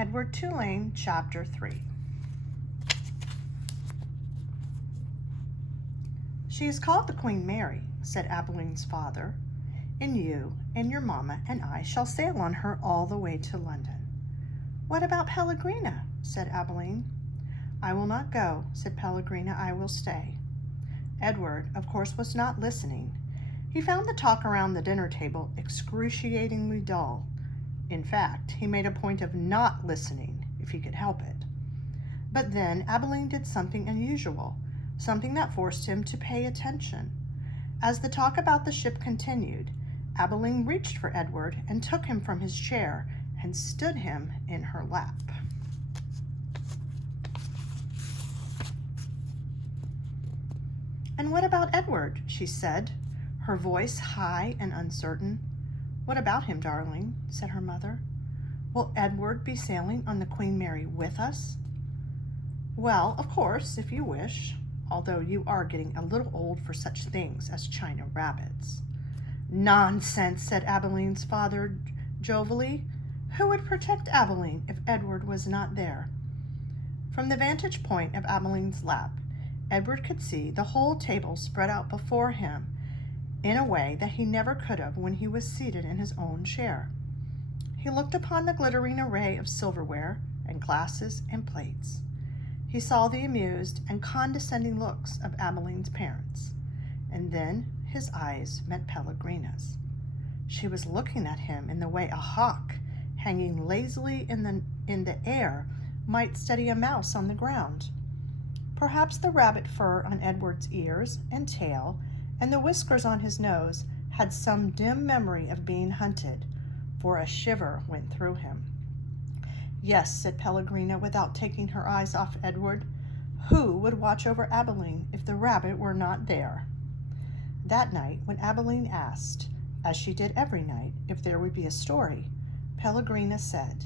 Edward Tulane, Chapter 3. "She is called the Queen Mary," said Abeline's father, "and you and your mamma and I shall sail on her all the way to London." "What about Pellegrina?" said Abeline. "I will not go," said Pellegrina. "I will stay." Edward, of course, was not listening. He found the talk around the dinner table excruciatingly dull. In fact, he made a point of not listening if he could help it. But then Abeline did something unusual, something that forced him to pay attention. As the talk about the ship continued, Abeline reached for Edward and took him from his chair and stood him in her lap. "And what about Edward?" she said, her voice high and uncertain. "What about him, darling?" said her mother. "Will Edward be sailing on the Queen Mary with us?" "Well, of course, if you wish, although you are getting a little old for such things as China rabbits." "Nonsense," said Abeline's father jovially. Who would protect Abeline if Edward was not there? From the vantage point of Abeline's lap, Edward could see the whole table spread out before him in a way that he never could have when he was seated in his own chair. He looked upon the glittering array of silverware and glasses and plates. He saw the amused and condescending looks of Abeline's parents, and then his eyes met Pellegrina's. She was looking at him in the way a hawk, hanging lazily in the air, might study a mouse on the ground. Perhaps the rabbit fur on Edward's ears and tail and the whiskers on his nose had some dim memory of being hunted, for a shiver went through him. "Yes," said Pellegrina, without taking her eyes off Edward. "Who would watch over Abeline if the rabbit were not there?" That night, when Abeline asked, as she did every night, if there would be a story, Pellegrina said,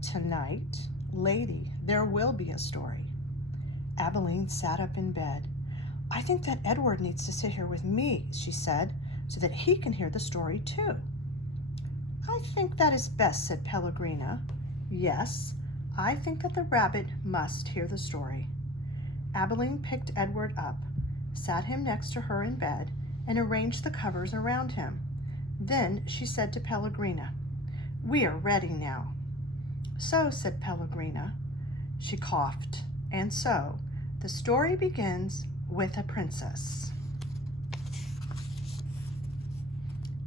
"Tonight, lady, there will be a story." Abeline sat up in bed. "I think that Edward needs to sit here with me," she said, "so that he can hear the story too." "I think that is best," said Pellegrina. "Yes, I think that the rabbit must hear the story." Abeline picked Edward up, sat him next to her in bed, and arranged the covers around him. Then she said to Pellegrina, "We are ready now." "So," said Pellegrina. She coughed. "And so, the story begins with a princess."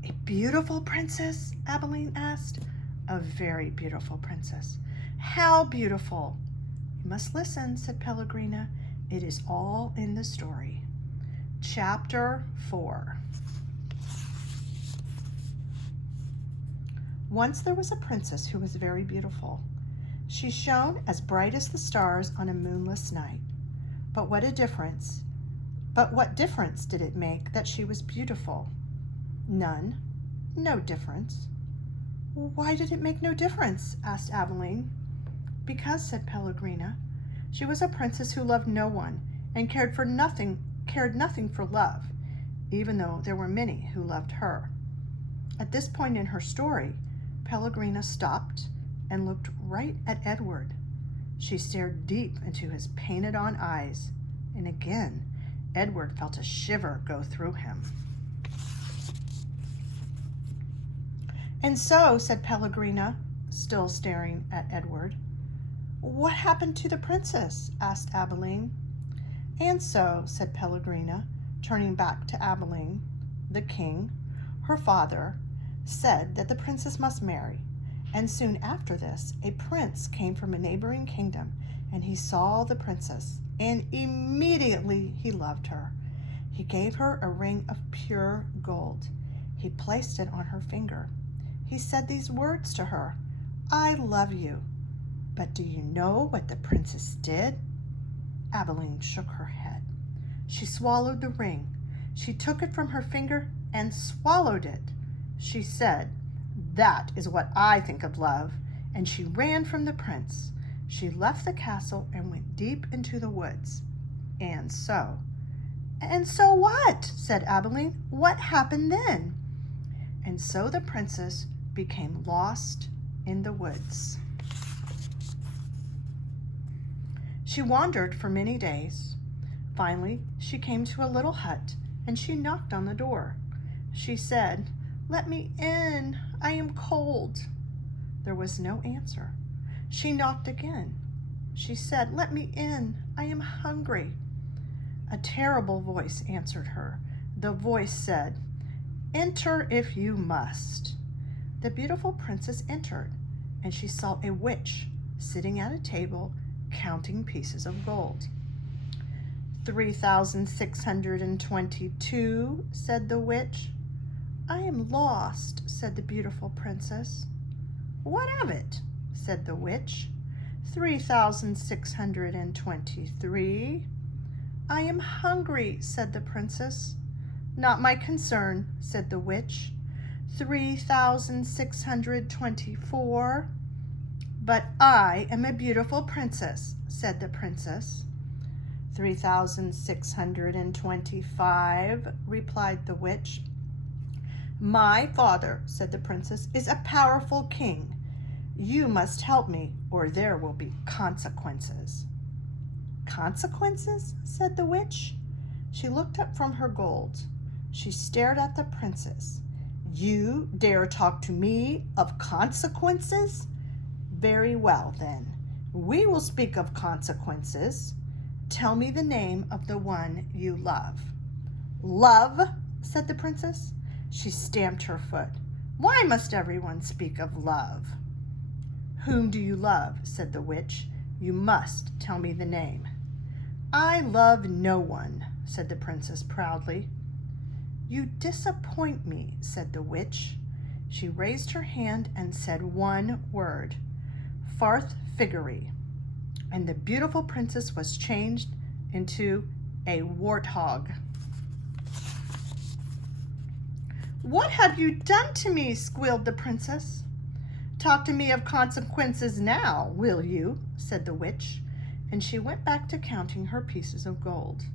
"A beautiful princess?" Abeline asked. "A very beautiful princess." "How beautiful?" "You must listen," said Pellegrina. "It is all in the story." Chapter 4. Once there was a princess who was very beautiful. She shone as bright as the stars on a moonless night. But what difference did it make that she was beautiful? None. No difference. "Why did it make no difference?" asked Abeline. "Because," said Pellegrina, "she was a princess who loved no one and cared nothing for love, even though there were many who loved her." At this point in her story, Pellegrina stopped and looked right at Edward. She stared deep into his painted-on eyes, and again Edward felt a shiver go through him. "And so," said Pellegrina, still staring at Edward. "What happened to the princess?" asked Abeline. "And so," said Pellegrina, turning back to Abeline, "the king, her father, said that the princess must marry, and soon after this a prince came from a neighboring kingdom, and he saw the princess, and immediately he loved her. He gave her a ring of pure gold. He placed it on her finger. He said these words to her, 'I love you.' But do you know what the princess did?" Abeline shook her head. "She swallowed the ring. She took it from her finger and swallowed it. She said, 'That is what I think of love,' and she ran from the prince. She left the castle and went deep into the woods. And so what?" said Abeline. "What happened then?" "And so the princess became lost in the woods." She wandered for many days. Finally, she came to a little hut, and she knocked on the door. She said, "Let me in. I am cold." There was no answer. She knocked again. She said, "Let me in. I am hungry." A terrible voice answered her. The voice said, "Enter if you must." The beautiful princess entered, and she saw a witch sitting at a table counting pieces of gold. 3,622, said the witch. "I am lost," said the beautiful princess. "What of it?" said the witch. 3,623. "I am hungry," said the princess. "Not my concern," said the witch. 3,624. "But I am a beautiful princess," said the princess. 3,625, replied the witch. "My father," said the princess, "is a powerful king. You must help me, or there will be consequences." "Consequences?" said the witch. She looked up from her gold. She stared at the princess. "You dare talk to me of consequences? Very well, then. We will speak of consequences. Tell me the name of the one you love." "Love?" said the princess. She stamped her foot. "Why must everyone speak of love?" "Whom do you love?" said the witch. "You must tell me the name." "I love no one," said the princess proudly. "You disappoint me," said the witch. She raised her hand and said one word, "Farthfiggery," and the beautiful princess was changed into a warthog. "What have you done to me?" squealed the princess. "Talk to me of consequences now, will you?" said the witch, and she went back to counting her pieces of gold.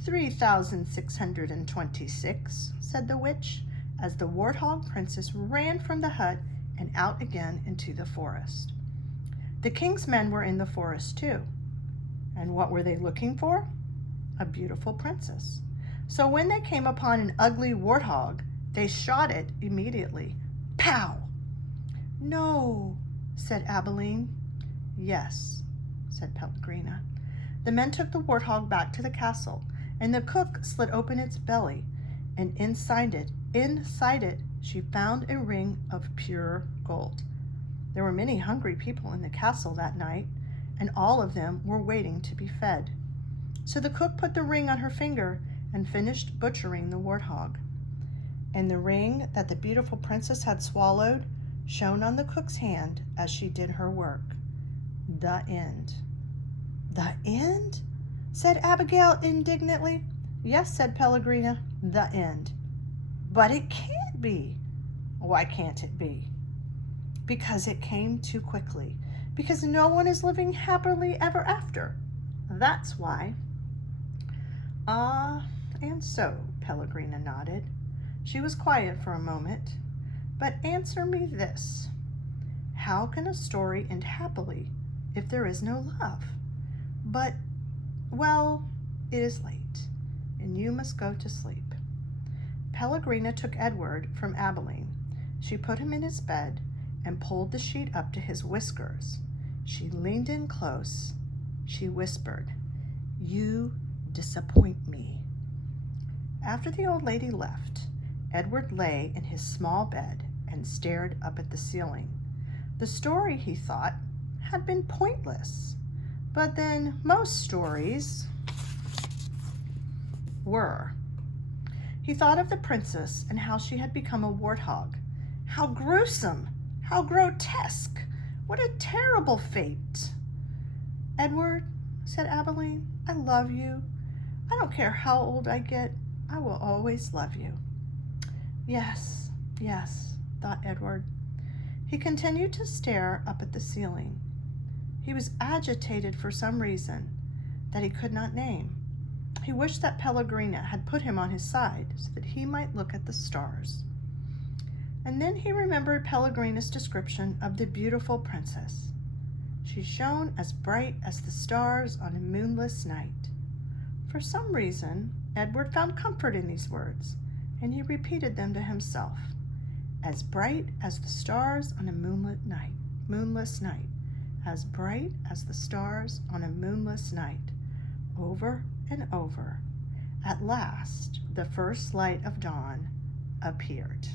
3,626, said the witch, as the warthog princess ran from the hut and out again into the forest. The king's men were in the forest too. And what were they looking for? A beautiful princess. So when they came upon an ugly warthog, they shot it immediately. Pow! "No," said Abilene. "Yes," said Pellegrina. The men took the warthog back to the castle, and the cook slit open its belly, and inside it, she found a ring of pure gold. There were many hungry people in the castle that night, and all of them were waiting to be fed. So the cook put the ring on her finger and finished butchering the warthog. And the ring that the beautiful princess had swallowed shone on the cook's hand as she did her work. The end. "The end?" said Abigail indignantly. "Yes," said Pellegrina, "the end." "But it can't be." "Why can't it be?" "Because it came too quickly. Because no one is living happily ever after. That's why." "Ah, and so," Pellegrina nodded. She was quiet for a moment. "But answer me this. How can a story end happily if there is no love? But, well, it is late, and you must go to sleep." Pellegrina took Edward from Abilene. She put him in his bed and pulled the sheet up to his whiskers. She leaned in close. She whispered, "You disappoint me." After the old lady left, Edward lay in his small bed and stared up at the ceiling. The story, he thought, had been pointless. But then most stories were. He thought of the princess and how she had become a warthog. How gruesome! How grotesque! What a terrible fate! "Edward," said Abilene, "I love you. I don't care how old I get. I will always love you." Yes, yes, thought Edward. He continued to stare up at the ceiling. He was agitated for some reason that he could not name. He wished that Pellegrina had put him on his side so that he might look at the stars. And then he remembered Pellegrina's description of the beautiful princess. She shone as bright as the stars on a moonless night. For some reason, Edward found comfort in these words, and he repeated them to himself. As bright as the stars on a moonless night, as bright as the stars on a moonless night, over and over. At last, the first light of dawn appeared.